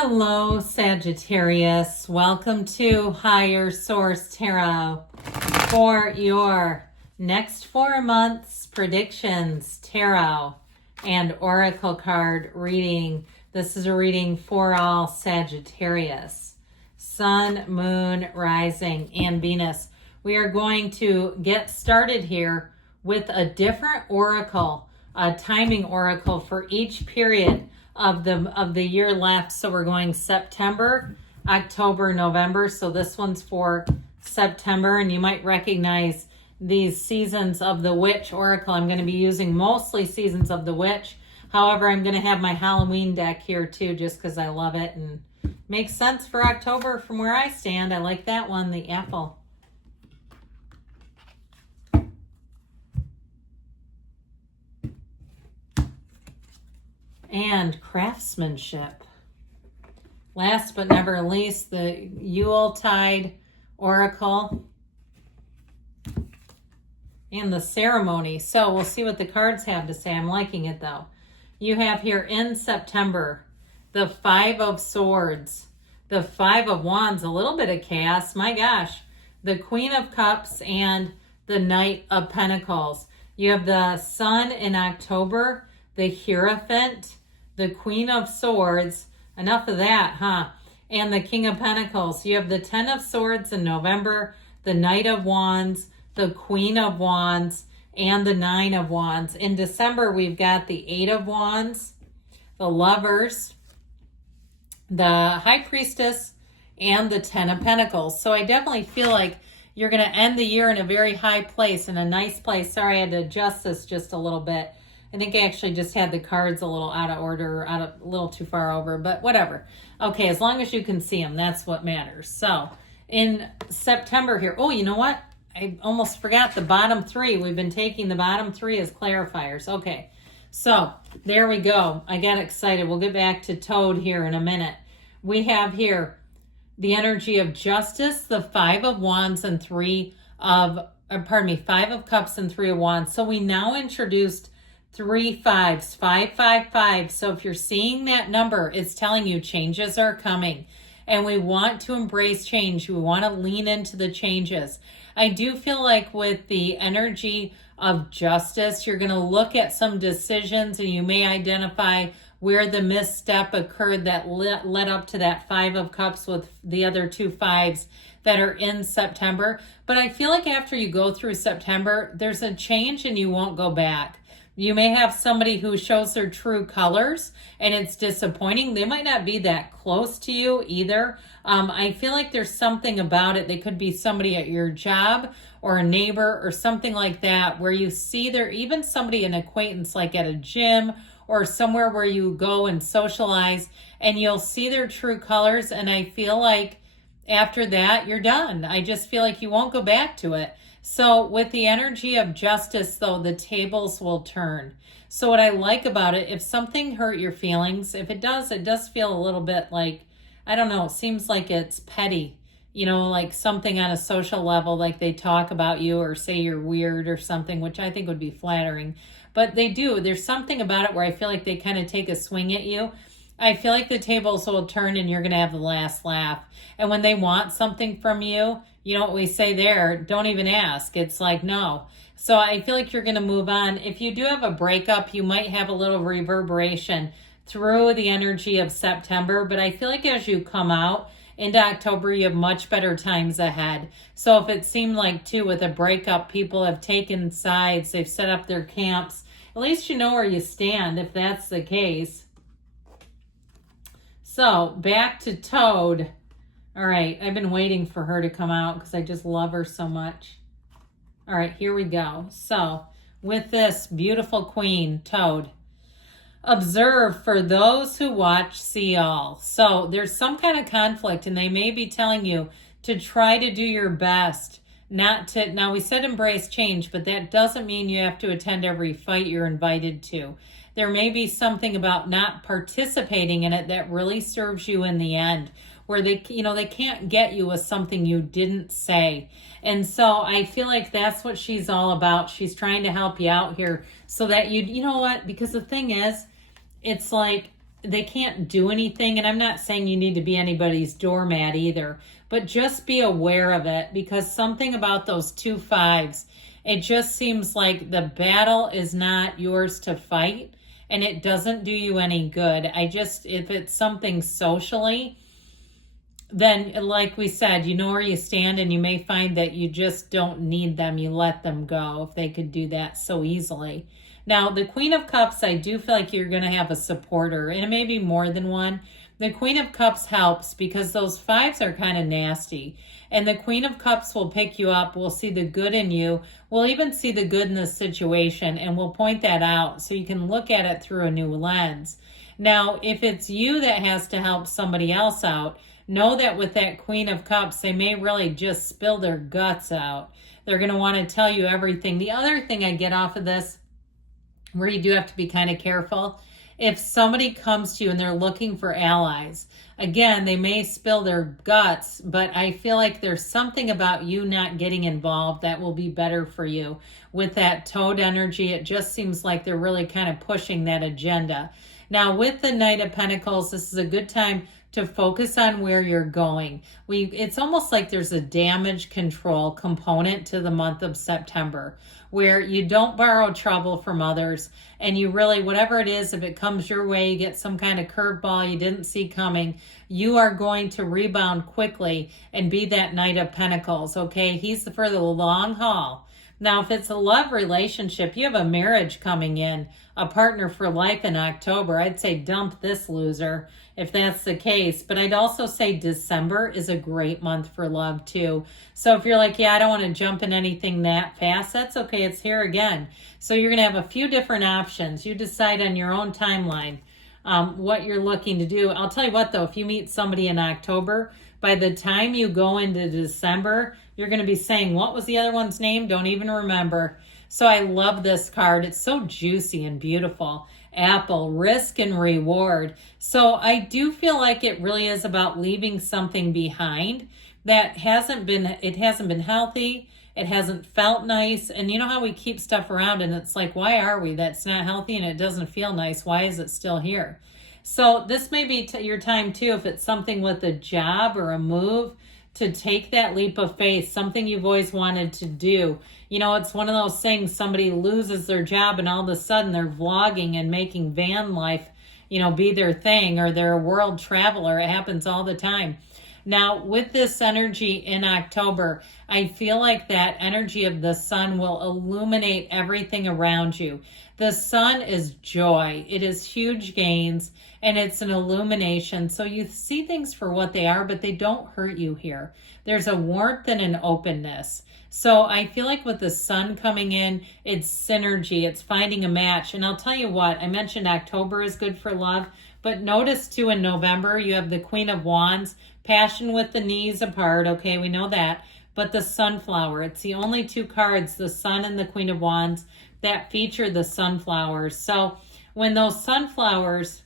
Hello, Sagittarius. Welcome to Higher Source Tarot for your next 4 months predictions, tarot, and oracle card reading. This is a reading for all Sagittarius. Sun, Moon, Rising, and Venus. We are going to get started here with a different oracle, a timing oracle for each period of the year left. So we're going September, October, November. So this one's for September, and you might recognize these seasons of the Witch oracle. I'm going to be using mostly seasons of the Witch. However, I'm going to have my Halloween deck here too, just because I love it and makes sense for October from where I stand. I like that one, the apple. And craftsmanship. Last but never least, the Yuletide oracle and the ceremony. So we'll see what the cards have to say. I'm liking it though. You have here in September the 5 of Swords, the 5 of Wands, a little bit of chaos, my gosh, the Queen of Cups, and the Knight of Pentacles. You have the Sun in October, the Hierophant, the Queen of Swords, enough of that, huh? And the King of Pentacles. You have the 10 of Swords in November, the Knight of Wands, the Queen of Wands, and the 9 of Wands. In December, we've got the 8 of Wands, the Lovers, the High Priestess, and the 10 of Pentacles. So I definitely feel like you're going to end the year in a very high place, in a nice place. Sorry, I had to adjust this just a little bit. I think I actually just had the cards a little out of order, a little too far over, but whatever. Okay, as long as you can see them, that's what matters. So in September here, oh, you know what? I almost forgot the bottom 3. We've been taking the bottom 3 as clarifiers. Okay, so there we go. I got excited. We'll get back to Toad here in a minute. We have here the energy of Justice, the 5 of Wands, and 5 of Cups and 3 of Wands. So we now introduced 3 5s, 5 5 5. So if you're seeing that number, it's telling you changes are coming, and we want to embrace change. We want to lean into the changes. I do feel like with the energy of Justice, you're going to look at some decisions and you may identify where the misstep occurred that led up to that 5 of Cups with the other 2 5s that are in September. But I feel like after you go through September, there's a change and you won't go back. You may have somebody who shows their true colors and it's disappointing. They might not be that close to you either. I feel like there's something about it. They could be somebody at your job or a neighbor or something like that where you see there, even somebody, an acquaintance like at a gym or somewhere where you go and socialize, and you'll see their true colors. And I feel like after that, you're done. I just feel like you won't go back to it. So with the energy of Justice, though, the tables will turn. So what I like about it, if something hurt your feelings, if it does feel a little bit like, I don't know, it seems like it's petty, you know, like something on a social level, like they talk about you or say you're weird or something, which I think would be flattering. But they do. There's something about it where I feel like they kind of take a swing at you. I feel like the tables will turn and you're going to have the last laugh. And when they want something from you, you know what we say there, don't even ask. It's like, no. So I feel like you're going to move on. If you do have a breakup, you might have a little reverberation through the energy of September. But I feel like as you come out into October, you have much better times ahead. So if it seemed like, too, with a breakup, people have taken sides, they've set up their camps, at least you know where you stand if that's the case. So back to Toad. All right, I've been waiting for her to come out because I just love her so much. All right, here we go. So with this beautiful queen, Toad, observe for those who watch, see all. So there's some kind of conflict and they may be telling you to try to do your best. Now we said embrace change, but that doesn't mean you have to attend every fight you're invited to. There may be something about not participating in it that really serves you in the end, where they can't get you with something you didn't say. And so I feel like that's what she's all about. She's trying to help you out here so that you know what, because the thing is, it's like they can't do anything. And I'm not saying you need to be anybody's doormat either, but just be aware of it, because something about those 2 5s, it just seems like the battle is not yours to fight, and it doesn't do you any good. If it's something socially, then like we said, you know where you stand, and you may find that you just don't need them. You let them go if they could do that so easily. Now, the Queen of Cups, I do feel like you're going to have a supporter, and it may be more than one. The Queen of Cups helps because those 5s are kind of nasty. And the Queen of Cups will pick you up. We'll see the good in you. We'll even see the good in the situation, and we'll point that out so you can look at it through a new lens. Now, if it's you that has to help somebody else out, know that with that Queen of Cups, they may really just spill their guts out. They're going to want to tell you everything. The other thing I get off of this, where you do have to be kind of careful, if somebody comes to you and they're looking for allies, again, they may spill their guts, but I feel like there's something about you not getting involved that will be better for you. With that Toad energy, it just seems like they're really kind of pushing that agenda. Now, with the Knight of Pentacles, this is a good time to focus on where you're going. It's almost like there's a damage control component to the month of September, where you don't borrow trouble from others, and you really, whatever it is, if it comes your way, you get some kind of curveball you didn't see coming, you are going to rebound quickly and be that Knight of Pentacles, okay? He's for the long haul. Now, if it's a love relationship, you have a marriage coming in, a partner for life in October, I'd say dump this loser if that's the case. But I'd also say December is a great month for love too. So if you're like, yeah, I don't want to jump in anything that fast, that's okay. It's here again. So you're going to have a few different options. You decide on your own timeline what you're looking to do. I'll tell you what, though, if you meet somebody in October, by the time you go into December, you're going to be saying, what was the other one's name? Don't even remember. So I love this card. It's so juicy and beautiful. Apple, risk and reward. So I do feel like it really is about leaving something behind that hasn't been healthy. It hasn't felt nice. And you know how we keep stuff around and it's like, why are we? That's not healthy and it doesn't feel nice. Why is it still here? So this may be your time too, if it's something with a job or a move, to take that leap of faith, something you've always wanted to do. You know, it's one of those things, somebody loses their job and all of a sudden they're vlogging and making van life, you know, be their thing, or they're a world traveler. It happens all the time. Now, with this energy in October, I feel like that energy of the sun will illuminate everything around you. The sun is joy. It is huge gains, and it's an illumination. So you see things for what they are, but they don't hurt you here. There's a warmth and an openness. So I feel like with the sun coming in, it's synergy. It's finding a match. And I'll tell you what, I mentioned October is good for love, but notice too in November, you have the Queen of Wands, passion with the knees apart. Okay, we know that. But the sunflower, it's the only two cards, the sun and the Queen of Wands, that feature the sunflowers. So when those sunflowers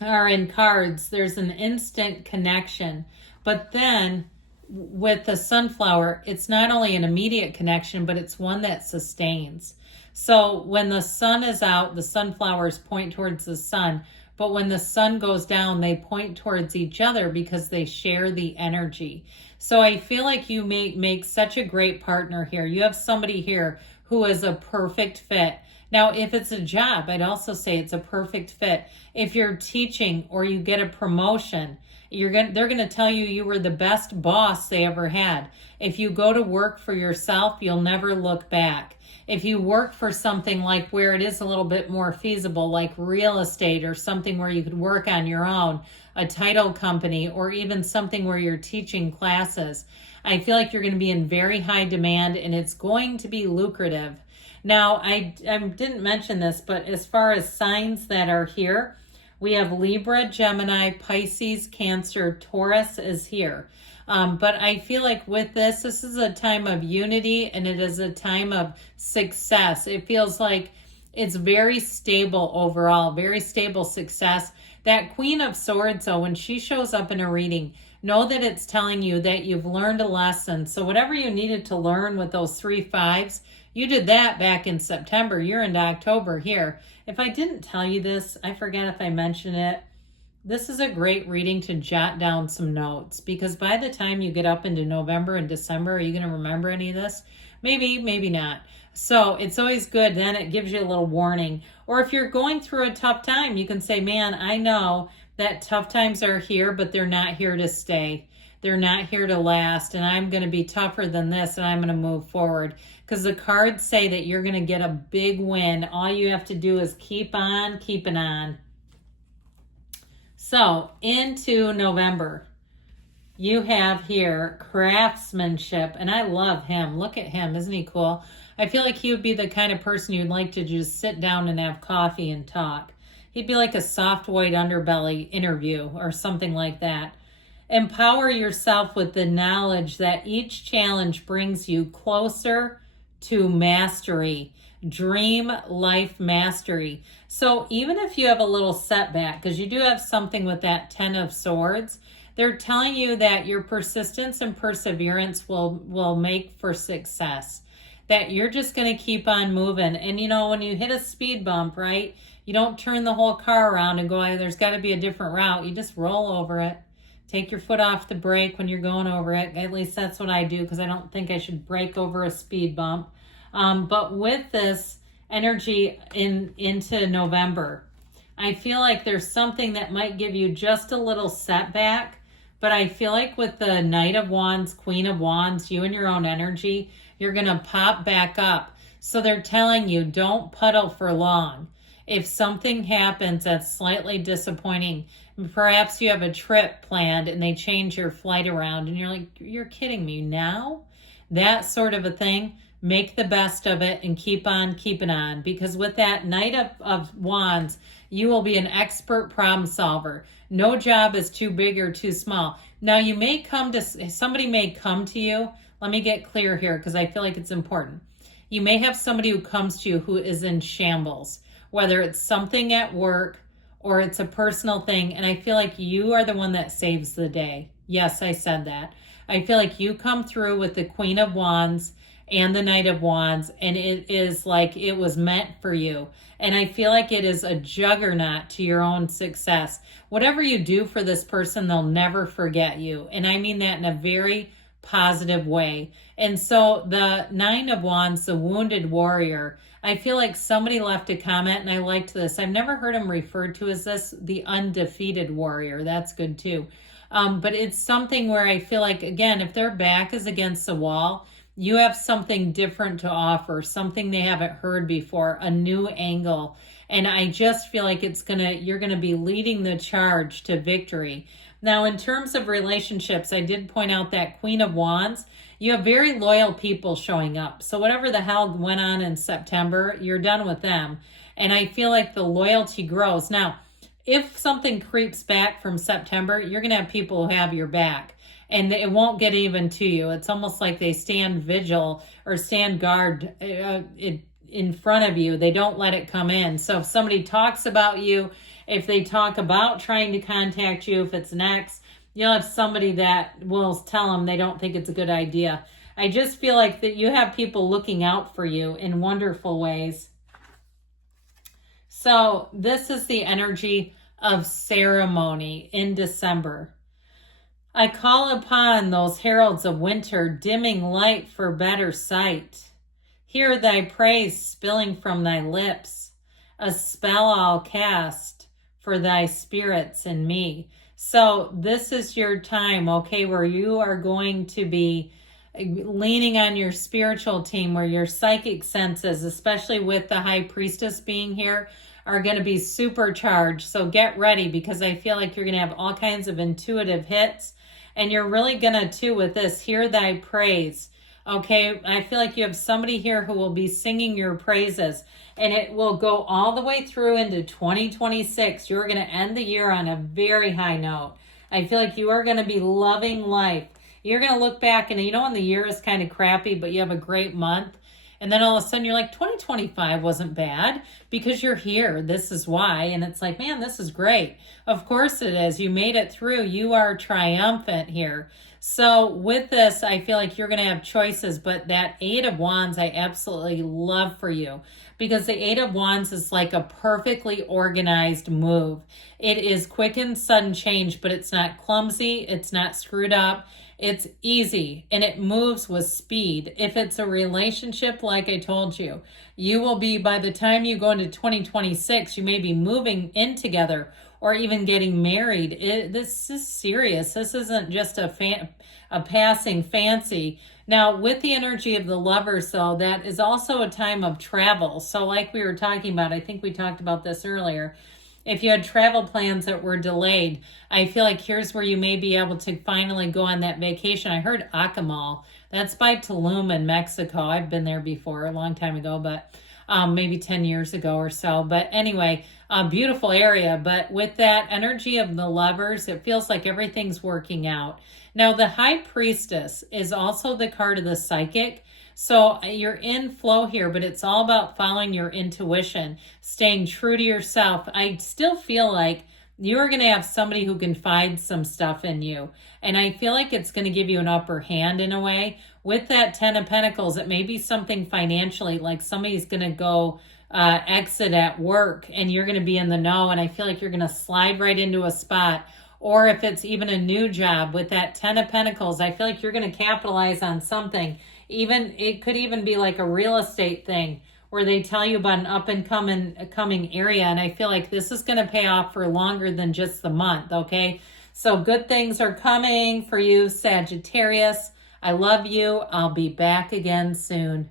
are in cards, there's an instant connection. But then with the sunflower, it's not only an immediate connection, but it's one that sustains. So when the sun is out, the sunflowers point towards the sun. But when the sun goes down, they point towards each other because they share the energy. So I feel like you may make such a great partner here. You have somebody here who is a perfect fit. Now, if it's a job, I'd also say it's a perfect fit. If you're teaching or you get a promotion, they're going to tell you you were the best boss they ever had. If you go to work for yourself, you'll never look back. If you work for something like where it is a little bit more feasible, like real estate or something where you could work on your own, a title company, or even something where you're teaching classes, I feel like you're going to be in very high demand and it's going to be lucrative. Now, I didn't mention this, but as far as signs that are here, we have Libra, Gemini, Pisces, Cancer, Taurus is here. But I feel like with this is a time of unity and it is a time of success. It feels like it's very stable overall, very stable success. That Queen of Swords, though, when she shows up in a reading, know that it's telling you that you've learned a lesson. So whatever you needed to learn with those 3 5s, you did that back in September. You're into October here. If I didn't tell you this, I forget if I mentioned it. This is a great reading to jot down some notes, because by the time you get up into November and December, are you going to remember any of this? Maybe, maybe not. So it's always good. Then it gives you a little warning. Or if you're going through a tough time, you can say, man, I know that tough times are here, but they're not here to stay. They're not here to last, and I'm going to be tougher than this, and I'm going to move forward. Because the cards say that you're going to get a big win. All you have to do is keep on keeping on. So, into November, you have here craftsmanship, and I love him. Look at him. Isn't he cool? I feel like he would be the kind of person you'd like to just sit down and have coffee and talk. He'd be like a soft white underbelly interview or something like that. Empower yourself with the knowledge that each challenge brings you closer to mastery. Dream life mastery. So even if you have a little setback, because you do have something with that 10 of Swords, they're telling you that your persistence and perseverance will make for success. That you're just going to keep on moving. And you know, when you hit a speed bump, right, you don't turn the whole car around and go, oh, there's got to be a different route. You just roll over it. Take your foot off the brake when you're going over it. At least that's what I do, because I don't think I should brake over a speed bump. But with this energy into November, I feel like there's something that might give you just a little setback. But I feel like with the Knight of Wands, Queen of Wands, you and your own energy, you're going to pop back up. So they're telling you, don't puddle for long. If something happens that's slightly disappointing, perhaps you have a trip planned and they change your flight around and you're like, you're kidding me now? That sort of a thing, make the best of it and keep on keeping on. Because with that Knight of Wands, you will be an expert problem solver. No job is too big or too small. Now you may somebody may come to you. Let me get clear here, because I feel like it's important. You may have somebody who comes to you who is in shambles, whether it's something at work or it's a personal thing. And I feel like you are the one that saves the day. Yes, I said that. I feel like you come through with the Queen of Wands and the Knight of Wands, and it is like it was meant for you. And I feel like it is a juggernaut to your own success. Whatever you do for this person, they'll never forget you. And I mean that in a very positive way. And so the Nine of Wands, the wounded warrior, I feel like somebody left a comment, and I liked this. I've never heard him referred to as this, the undefeated warrior. That's good too. But it's something where I feel like, again, if their back is against the wall, you have something different to offer, something they haven't heard before, a new angle. And I just feel like you're going to be leading the charge to victory. Now, in terms of relationships, I did point out that Queen of Wands, you have very loyal people showing up. So whatever the hell went on in September, you're done with them. And I feel like the loyalty grows. Now, if something creeps back from September, you're going to have people who have your back. And it won't get even to you. It's almost like they stand vigil or stand guard in front of you. They don't let it come in. So if somebody talks about you, if they talk about trying to contact you, if it's next, you'll have somebody that will tell them they don't think it's a good idea. I just feel like that you have people looking out for you in wonderful ways. So this is the energy of ceremony in December. I call upon those heralds of winter, dimming light for better sight. Hear thy praise spilling from thy lips, a spell I'll cast for thy spirits in me. So this is your time, okay, where you are going to be leaning on your spiritual team, where your psychic senses, especially with the High Priestess being here, are going to be supercharged. So get ready, because I feel like you're going to have all kinds of intuitive hits. And you're really going to, too, with this, hear thy praise. Okay, I feel like you have somebody here who will be singing your praises. And it will go all the way through into 2026. You're going to end the year on a very high note. I feel like you are going to be loving life. You're going to look back and, you know, when the year is kind of crappy, but you have a great month. And then all of a sudden you're like, 2025 wasn't bad because you're here. This is why. And it's like, man, this is great. Of course it is. You made it through. You are triumphant here. So with this, I feel like you're going to have choices, but that Eight of Wands, I absolutely love for you because the Eight of Wands is like a perfectly organized move. It is quick and sudden change, but it's not clumsy. It's not screwed up. It's easy and it moves with speed. If it's a relationship, like I told you, you will be, by the time you go into 2026, you may be moving in together or even getting married. This is serious. This isn't just a passing fancy. Now, with the energy of the Lovers, though, that is also a time of travel. So like we were talking about, I think we talked about this earlier. If you had travel plans that were delayed, I feel like here's where you may be able to finally go on that vacation. I heard Acamal. That's by Tulum in Mexico. I've been there before a long time ago, but maybe 10 years ago or so. But anyway, a beautiful area. But with that energy of the Lovers, it feels like everything's working out. Now, the High Priestess is also the card of the Psychic. So you're in flow here, but it's all about following your intuition, staying true to yourself. I still feel like you're going to have somebody who confides some stuff in you. And I feel like it's going to give you an upper hand in a way. With that Ten of Pentacles, it may be something financially, like somebody's going to go exit at work and you're going to be in the know. And I feel like you're going to slide right into a spot. Or if it's even a new job with that Ten of Pentacles, I feel like you're going to capitalize on something. Even it could even be like a real estate thing where they tell you about an up and coming area. And I feel like this is going to pay off for longer than just the month. Okay. So good things are coming for you, Sagittarius. I love you. I'll be back again soon.